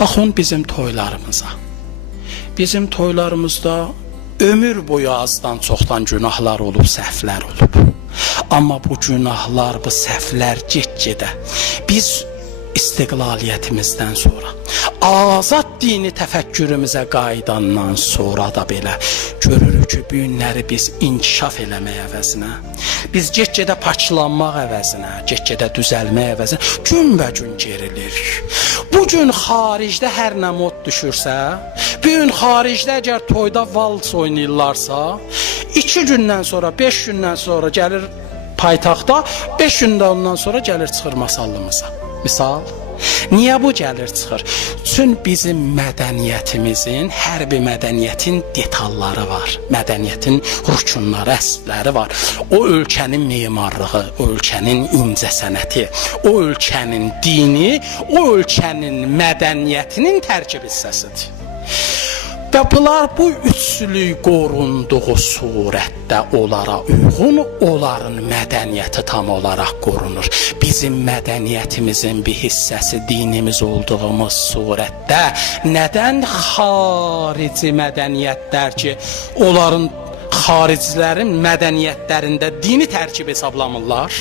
Baxın bizim toylarımıza. Bizim toylarımızda ömür boyu azdan çoxdan günahlar olub, səhvlər olub. Amma bu günahlar, bu səhvlər get-gedə biz istiqlaliyyətimizdən sonra, azad dini təfəkkürümüzə qayıdandan sonra da belə görürük ki, bu günləri biz inkişaf eləmək əvəzinə, biz get-gedə parçalanmaq əvəzinə, get-gedə düzəlmək əvəzinə günbəgün gerilirik. Bugün xaricdə hər nə mod düşürsə, bugün xaricdə əgər toyda vals oynayırlarsa, 2 gündən sonra, 5 gündən sonra gəlir paytaxta, 5 gündən ondan sonra gəlir çıxır masallımıza. Misal, niyə bu gəlir çıxır? Çünki bizim mədəniyyətimizin, hər bir mədəniyyətin detalları var. Mədəniyyətin rükunları, əsrləri var. O ölkənin memarlığı, o ölkənin incəsənəti, o ölkənin dini, o ölkənin mədəniyyətinin tərkib hissəsidir. Və bunlar bu üçlük qorunduğu surətdə onlara uyğun, onların mədəniyyəti tam olaraq qorunur. Bizim mədəniyyətimizin bir hissəsi dinimiz olduğumuz surətdə nədən xarici mədəniyyətlər ki, onların xaricilərin mədəniyyətlərində dini tərkib hesablamırlar?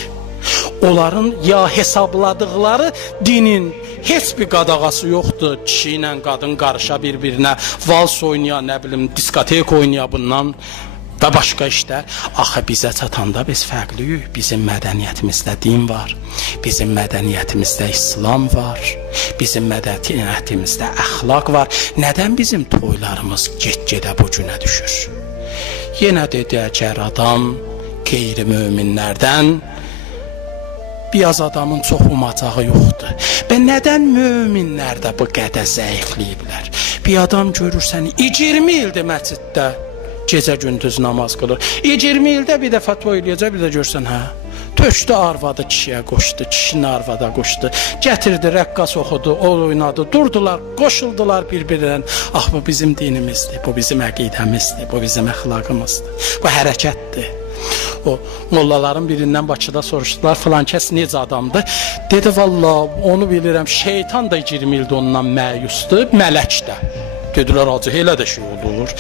Onların ya hesabladıqları dinin heç bir qadağası yoxdur. Kişi ilə qadın qarışa bir-birinə, vals oynaya, nə bilim, diskotek oynaya bundan və başqa işlər. Axı bizə çatanda biz fərqliyik. Bizim mədəniyyətimizdə din var. Bizim mədəniyyətimizdə İslam var. Bizim mədəniyyətimizdə əxlaq var. Nədən bizim toylarımız get-gedə bu günə düşür? Yenə dedi, əgər adam qeyri-möminlərdən biraz adamın çox umacağı yoxdur. Və nədən möminlər də bu qədər zəifləyiblər? Bir adam görürsən, 20 ildir məsciddə gecə-gündüz namaz qılır. 20 ildə bir dəfə toy eləyəcək, bir də görsən, hə? Tökdü arvadı kişiyə qoşdu, kişinin arvada qoşdu. Gətirdi, rəqqas oxudu, oynadı, durdular, qoşuldular bir-birindən. Ah, bu bizim dinimizdir, bu bizim əqidəmizdir, bu bizim əxlaqımızdır, bu hərəkətdir. O mollaların birindən Bakıda soruşdular, filan kəs necə adamdır? Dedi, valla onu bilirəm, şeytan da 20 ildə ondan məyusdur, mələk də. Dedilər, acı, elə də şey olur.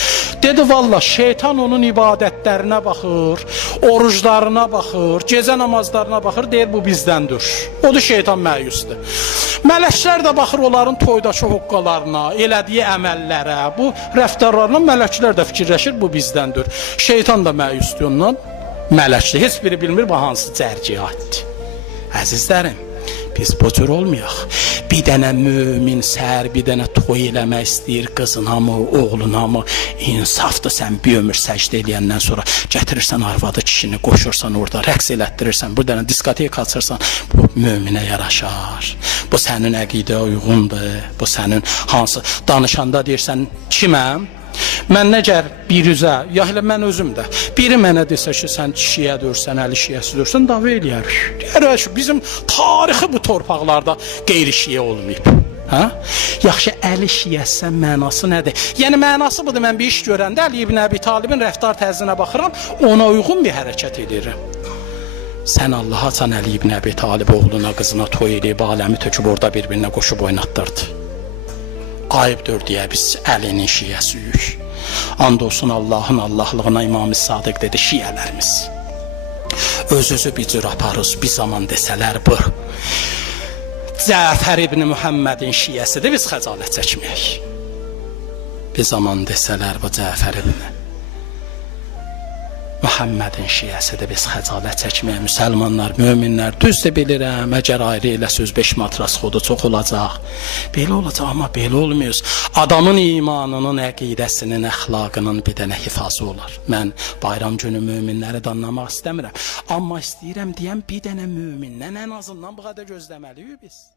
Dedi, valla şeytan onun ibadətlərinə baxır, oruclarına baxır, gecə namazlarına baxır, deyir, bu bizdəndir. Odur şeytan məyusdur. Mələklər də baxır onların toydakı hoqqalarına, elədiyi əməllərə, bu rəftarlarına mələklər də fikirləşir, bu bizdəndir. Şeytan da məyusdur ondan, mələkdir. Heç biri bilmir, bu hansı cərciyyatdır. Əzizlərim, biz bu cür olmayaq. Bir dənə mömin səhər, bir dənə toy eləmək istəyir qızına mı, oğluna mı? İnsafdır, sən bir ömür səcdə eləyəndən sonra gətirirsən arvadı kişini, qoşursan orada, rəqs elətdirirsən, bir dənə diskotek açırsan, bu möminə yaraşar. Bu sənin əqidə uyğundur, bu sənin hansı danışanda deyirsən, kiməm? Mən nəgər bir üzə, ya elə mən özüm də, biri mənə desə ki, sən kişiyə dörsən, əli şiyəsi dörsən, dava eləyərik. Deyərək ki, bizim tarixi bu torpaqlarda qeyri-şiyə olmayıb. Yaxşı, əli şiyəsən mənası nədir? Yəni, mənası budur, mən bir iş görəndə Əli ibn Əbi Talibin rəftar tərzinə baxıram, ona uyğun bir hərəkət edirəm. Sən Allaha can Əli ibn Əbi Talib oğluna, qızına toy eləyib, aləmi töküb orada bir-birinə qoşub oynatdırdı. Ayıbdır deyə biz Əlinin şiyəsiyik. And olsun Allahın Allahlığına İmam-ı Sadiq dedi, şiyələrimiz. Öz-özü bir cür aparız, bir zaman desələr bu Cəfər ibn Muhammedin şiyəsidir, biz xəcalət çəkməyək. Bir zaman desələr bu Cəfər ibn Muhammedin şiyəsidir, biz xəcalət çəkməyək. Müsəlmanlar, möminlər, düzdür bilirəm, əgər ayrı elə söz 5 matras xodu çox olacaq. Belə olacaq, amma belə olmuyoruz. Adamın imanının, əqidəsinin, əxlaqının bir dənə hifazı olar. Mən bayram günü möminləri danlamaq istəmirəm. Amma istəyirəm deyəm, bir dənə mömindən ən azından bu qədər gözləməliyik biz.